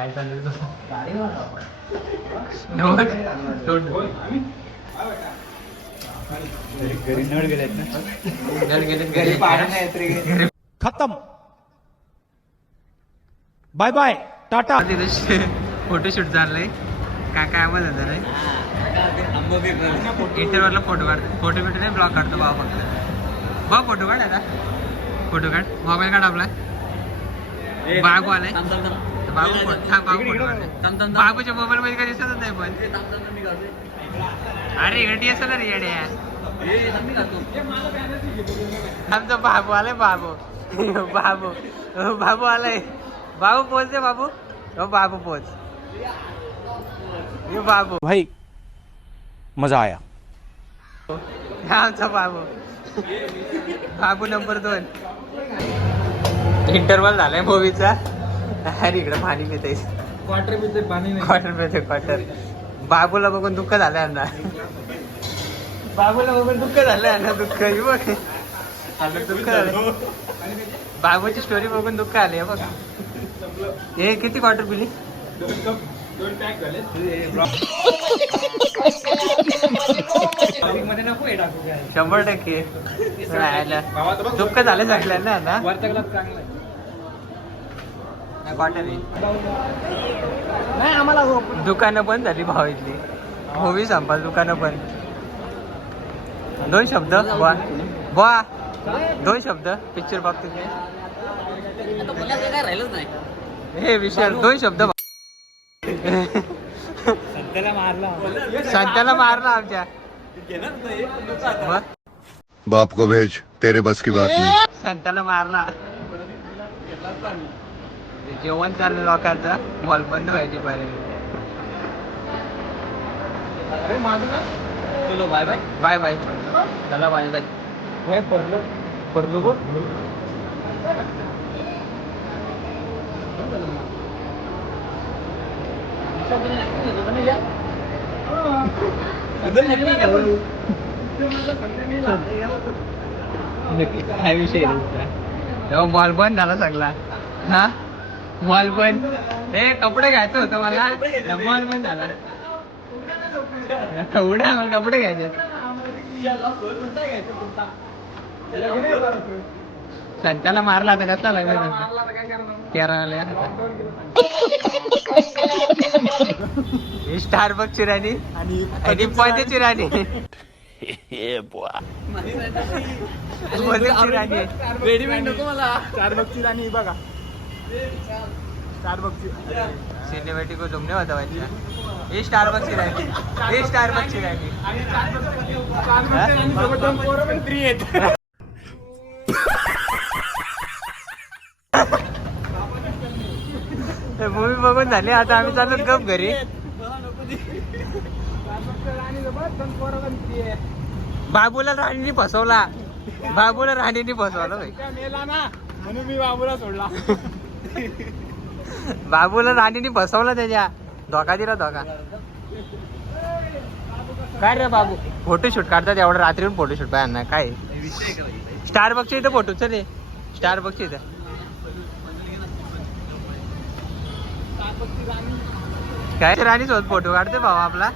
काय चालू घरी नळ गेलेत ना घरी पाणी खतम बाय बाय टाटा फोटोशूट झालंय काय काय आवाज होता रे इंटरव्ह्यूला फोटो काढतो फोटो बिटो नाही ब्लॉग काढतो बाबा फक्त बा फोटो काढ आता फोटो काढ मोबाईल काढ आपला बाबू आलाय बाबूच्या मोबाईल मध्ये काही दिसतच नाही पण अरे इकडे असं ना रे येडे आमचा बाबू आलाय बाबू बाबू बाबू आलाय बाबू पोच दे बाबू हो बाबू पोच बाबू भाई मजा आया आमचा बाबू बाबू नंबर 2 इंटरव्हल झालाय मूवीचा अरे इकडे पाणी पिते क्वार्टर पिते पाणी नाही क्वार्टर पिते क्वार्टर बाबूला बघून दुःख झालं यांना बाबूला बघून दुःख झालं यांना दुःख दुःख झालं बाबूची स्टोरी बघून दुःख आले बघ हे किती क्वार्टर पिली 2 पॅक झाले मध्ये नको हे टाकू काय 100% राहायला दुःख झालं सगळ्यांना ना वरचा ग्लास चांगला आहे क्वार्टर आहे नाही आम्हाला दुकानं बंद झाली भाव इथली मूवी संपाल दुकानं बंद 2 शब्द वा वा 2 शब्द पिक्चर बाबतीत राहिलंच नाही हे विषय 2 शब्द संत्याला मारला आमच्या बाप को भेज तेरे बस की बात नहीं संत्याला मारला जेवण चाललं लोकांचा मॉल बंद व्हायची पाहिजे चलो बाय बाय बाय बाय चला बाय बाय हे पडलो गो काय विषय तेव्हा मॉल बंद झाला सगळा हा मॉल बंद हे कपडे घ्यायचं होतं मला मॉल बंद झाला उड्या मला कपडे घ्यायचे संत्याला मारला आता कसला लागला 13 स्टारबक्सची राणी आणि पॉइंटची राणी रेडीमेड नको मला स्टारबक्सची राणी बघा स्टारबक्सची सिनेमॅटिक झुमणे होता वाटतं हे स्टारबक्सची राणी हे स्टारबक्सची राणी सोबत 2 पोरं पण फ्री आहेत मूवी बघून झाली आता आम्ही चाललो गप घरी बाबूला राणीने फसवला बाबूला राणीने फसवला मेला ना म्हणून मी बाबूला सोडला बाबूला राणीने फसवला त्याच्या धोका दिला धोका काय रे बाबू फोटोशूट काढतात एवढं रात्रीहून फोटोशूट बायांना काय स्टारबक्सच्या इथं फोटो चल स्टारबक्सच्या इथं काय राणीच होत फोटो काढते भाऊ आपला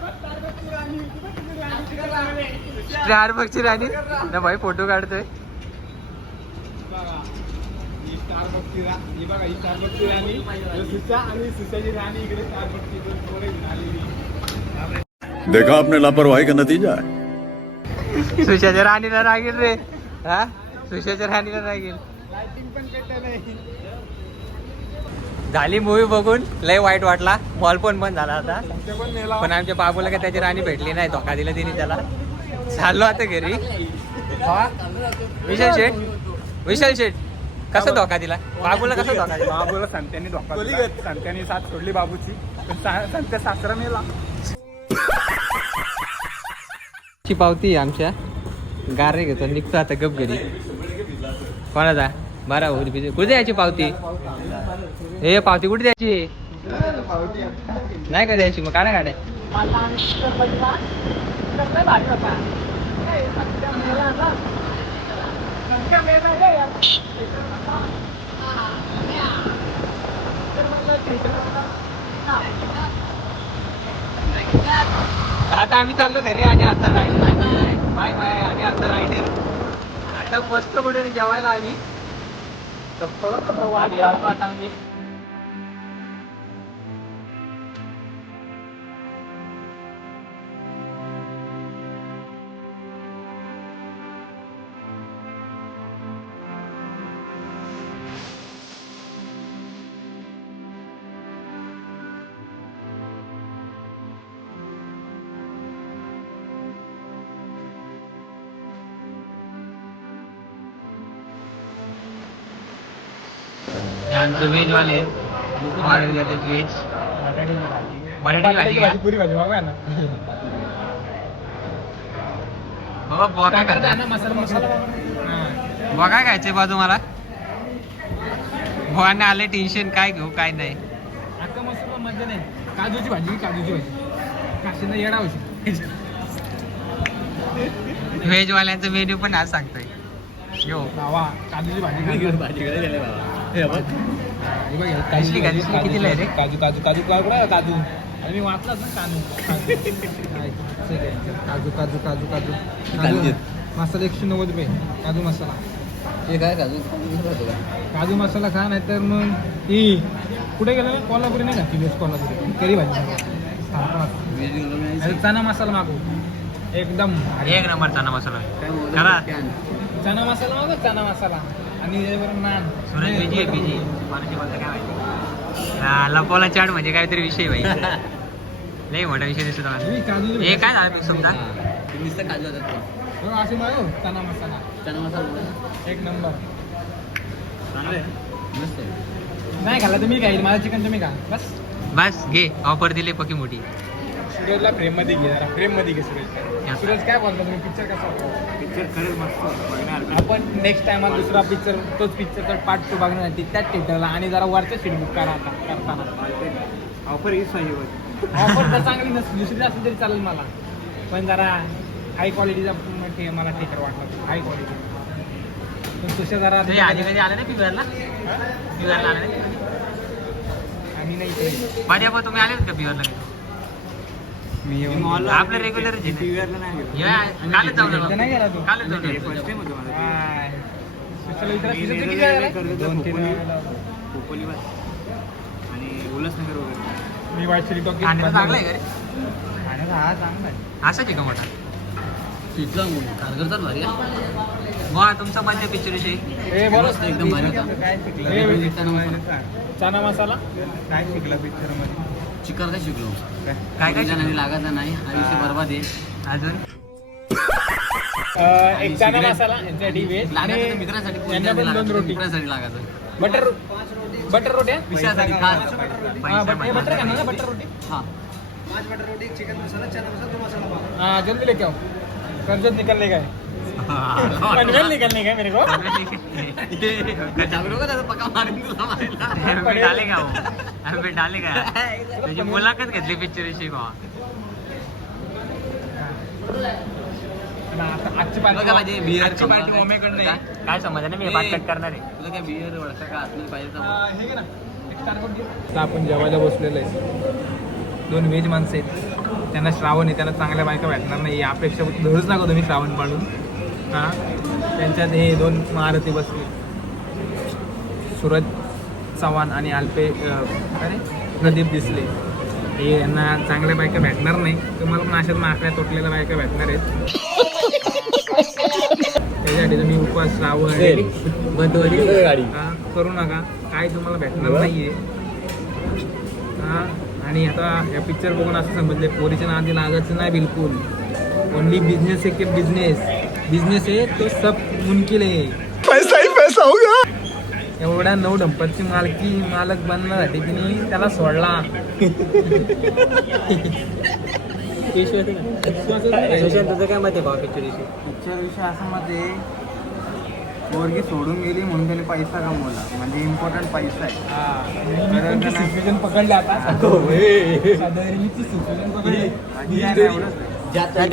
स्टारबक्सची राणी ना भाई फोटो काढतोय देखा आपने लापरवाही का नतीजा है सुशाच्या राणीला रागील रे हा सुशाच्या राणीला रागील झाली मूवी बघून लय वाईट वाटला मॉल पण बंद झाला आता पण आमच्या बाबूला काय त्याची राणी भेटली नाही धोका दिला तिने त्याला चाललो आता घरी विशाल शेठ कसा धोका दिला बाबूला कसा धोका दिला बाबूला संत्याने धोका दिला. संत्याने साथ सोडली बाबूची पण संत्या सासरा मेला ची पावती आमच्या गारे घेतो निघतो आता गप घरी कोणाचा 12 रुपये कुठे द्यायची पावती हे पावती कुठे द्यायची नाही का द्यायची मग काय गाड्या आता आम्ही चाललो घरी आणि आता बाय बाय आणि आता रायडर आता मस्त कुठे जेवायला आली आता आम्ही आमचे व्हेज वाले व्हेज मराठी भाजी का? पुरी भाजी मागवा ना. हो बुवा काय करता मसाला बुवा काय खायचंय बा तुम्हाला बुवाने आले टेन्शन काय घेऊ काय नाही अख्खा मसाला मजा नाही. काजूची भाजी काशीनं येडा होती. व्हेज वाल्यांचं मेन्यू पण आज सांगतोय यो बाबा काजूची भाजी दिसली का? दिसली कितीला आहे रे? काजू काजू काजू काजू काजू आणि मी वाचलाच ना काजू काजू काजू काजू काजू काजू मसाला 190 रुपये काजू मसाला. हे काय काजू काजू मसाला खा नाही तर मग ती कुठे गेलं कोल्हापुरी नाही का वेज कोल्हापुरी करी भाजी चना मसाला मागू एकदम एक नंबर चना मसाला करा चना मसाला मागू चना मसाला आणि त्याच्याबरोबर नान. सुरज बीजी आहे बीजी कोणाची बोलता काय माहिती लपवला चाट म्हणजे काहीतरी विषय भाई लई मोठा विषय दिसतो मला. काजू हे काय झालं समजा नुसतं काजू होतात असे मागू चना मसाला एक नंबर. नाही खाल्ला तुम्ही खाईल मला चिकन तुम्ही खा बस. बस घे ऑफर दिली पकी मोठी. सूरजला फ्रेम मध्ये घे जरा फ्रेम मध्ये घे सूरज. सूरज काय बोलतो तुम्ही पिक्चर कसा पिक्चर खरंच मस्त. आपण नेक्स्ट टाइम दुसरा पिक्चर तोच पिक्चरचा पार्ट 2 बघण्यासाठी त्याच थिएटरला आणि जरा वरचं सीट बुक करा आता करताना. ऑफर हीच पाहिजे. ऑफर तर चांगली नसली दुसरी असली तरी चालेल मला पण जरा हाय क्वालिटीचा मला थिएटर वाटला हाय क्वालिटी. पण तुझ्या जरा आधी कधी आलं नाही पिवळ्याला पिवळ्याला आलं नाही आम्ही नाही इथे. माझ्या पण तुम्ही आले का पिवळ्याला आपलं रेग्युलर कालच जाऊन इथे नाही गेला तू कालच जाऊन काय? सुशाला विचारा, सुशाचं किती वेळा झाला? 2-3 वेळा. मी वाईट सिटी टॉकीज खाण्याचं चांगलं आहे का रे? खाण्याचा हा चांगला आहे. असंच आहे का मोठा वा तुमचा मध्य पिक्चर विषयी ए बोला एकदम भारी होता. काय शिकलं? ए, चना मसाला. चना मसाला काय शिकला पिक्चर मध्ये? चिकन काय शिकलो काय काय आणि लागायचा नाही आयुष्य बरबाद आहे. अजून एक चना मसाला यांच्यासाठी व्हेज आणि लागायचं मित्रासाठी यांना पण 2 रोटी मित्रासाठी लागायचं बटर रोट्या विषयासाठी खास बटर खाना ना बटर रोटी. हा हाँ जल्दी लेके आओ कर्जत निकलने का है पनवेल निकलने का है मेरे को. जागरूक हो, त्याचा पक्का मारून तुला मारायला. डालेगा वो आम्ही डालेगा त्याची मुलाखत घेतली पिक्चर विषयी बा आजची तुला काय पाहिजे बिअर आजची पार्टी ओमेकडनं आहे. काय समजा नाही मी बात कट करणार आहे. तुला काय बिअर वळसा का आतमध्ये पाहिजे तर हे घे ना एक स्टार घे. आता आपण जेवायला बसलेलो आहे. 2 व्हेज माणसं आहेत त्यांना श्रावण आहे त्यांना चांगल्या बायका भेटणार नाही अपेक्षा धरूच नका तुम्ही श्रावण पाडून. हां त्यांच्यात हे 2 महारथी बसले सूरज चव्हाण आणि अल्पे अरे प्रदीप दिसले. हे यांना चांगल्या बायका भेटणार नाही तुम्हाला पण अशाच माकड्या तोटलेल्या बायका भेटणार आहेत. त्याच्यासाठी तुम्ही उपवास श्रावण करू नका काय तुम्हाला भेटणार नाहीये. हां आणि आता या पिक्चर बघून असं समजले पोरीच्या नादी लागायचं नाही बिलकुल. ओनली बिझनेस आहे की बिझनेस आहे तो सब मुमकिन आहे. पैसा ही पैसा होगा. एवढ्या 9 डंपरची मालक बनण्यासाठी तिने त्याला सोडला. तुझं काय मत आहे भाऊ पिक्चर विषयी? पिक्चर विषय असं मध्ये पोरगी सोडून गेली म्हणून त्याने पैसा कमवला म्हणजे इम्पॉर्टंट पैसा आहे. सिच्युएशन पकडले आता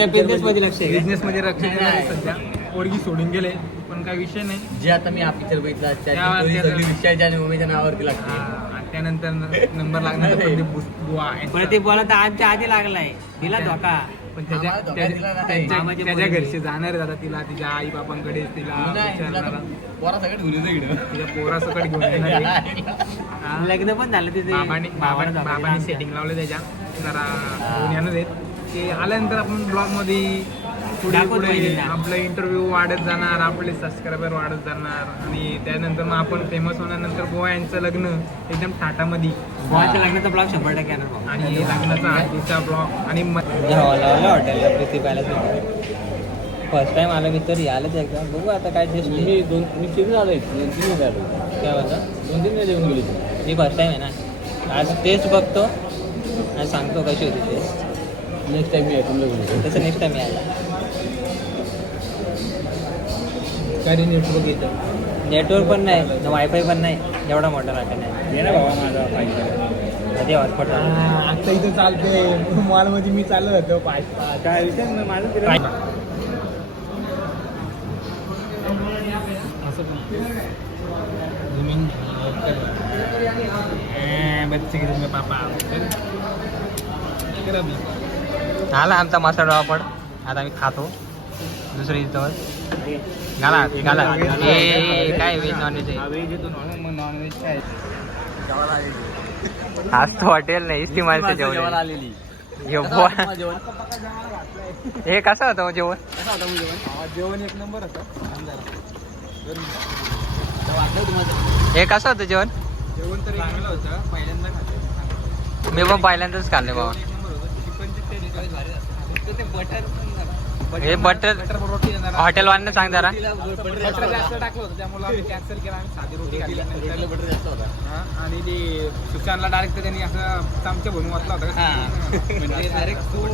बिझनेस मध्ये लक्ष आहे बिझनेस मध्ये लक्ष देणार सध्या. पोरगी सोडून गेले पण काय विषय नाही. जे आता मी हा पिक्चर बघितला त्या- सगळी विषयाच्या आणि उमेच्या नावावरती लागते. आणि त्यानंतर नंबर लागणार प्रदीप बुवा यांचा. प्रदीप बोला तर आमच्या आधी लागलाय तिला धोका पण त्याच्या घरचे जाणार आहेत आता तिला तिच्या आई बापांकडे तिला विचारणार तिच्या पोरासकट घेऊन येणार आहे. हा. लग्न पण झालं तिथे बाबांनी सेटिंग लावलं त्याच्या जरा घेऊन येणार आहेत ते आल्यानंतर आपण ब्लॉग मध्ये पुढे दाखवत पुढे राहील ना. आपलं इंटरव्ह्यू वाढत जाणार आपले सबस्क्रायबर वाढत जाणार आणि त्यानंतर मग आपण फेमस होण्यानंतर गोवा यांचं लग्न एकदम थाटामध्ये गोवाच्या लग्नाचा ब्लॉग 100% येणार भाऊ. आणि लग्नाचा हळदीचा ब्लॉग आणि हॉटेलला प्रीती पॅलेस फर्स्ट टाइम आलं मी तरी आलं एकदा बघू आता काय टेस्ट मी किती आलो काय बोलता 2-3 वेळा जेवून गेली मी फर्स्ट टाइम आहे ना आज टेस्ट बघतो आणि सांगतो कशी होती टेस्ट नेक्स्ट टाइम मी आहे तसं नेक्स्ट टाइम यायला काही नेटवर्क येतं नेटवर्क पण नाही वायफाय पण नाही एवढा मोठा नाटक नाही ये ना बाबा माझा पाहिजे कधी हॉटस्पॉट आता इथं चालते मॉलमध्ये मी चालत होतो काय विषय माझं जमीन बच्चे के तुम्ही पापा आला आमचा मसाला वापड आता आम्ही खातो दुसरी इथं घाला घाला ए काय व्हेज नॉनव्हेज आहे व्हेज येतो नॉनव्हेज काय आज तो हॉटेल नाही इस्ती मारते जेवण आलेली हे कसं होतं मग जेवण जेवण एक नंबर होतं हे कसं होतं जेवण जेवण तर चांगलं होतं पहिल्यांदा खाते मी पण पहिल्यांदाच खाल्ले बाबा एक नंबर होतं चिकनची टेस्ट भारी असतं ते बटर हे बटर रोटी येणार हॉटेलवाल्यानं सांग जरा बटर जास्त टाकलं होतं त्यामुळे आम्ही कॅन्सल केला आणि साधी रोटी खाल्ली बटर जास्त होता आणि ते सुशांतला डायरेक्ट त्यांनी असं चमचा बनवून वाचला होता म्हणजे डायरेक्ट तू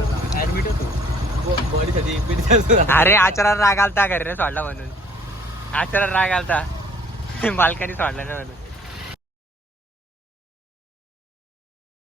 ऍडमिट होतो बॉडीसाठी अरे आचाराला राग आलता घरी सोडला म्हणून आचाराला राग आलता मालकाने सोडला ना म्हणून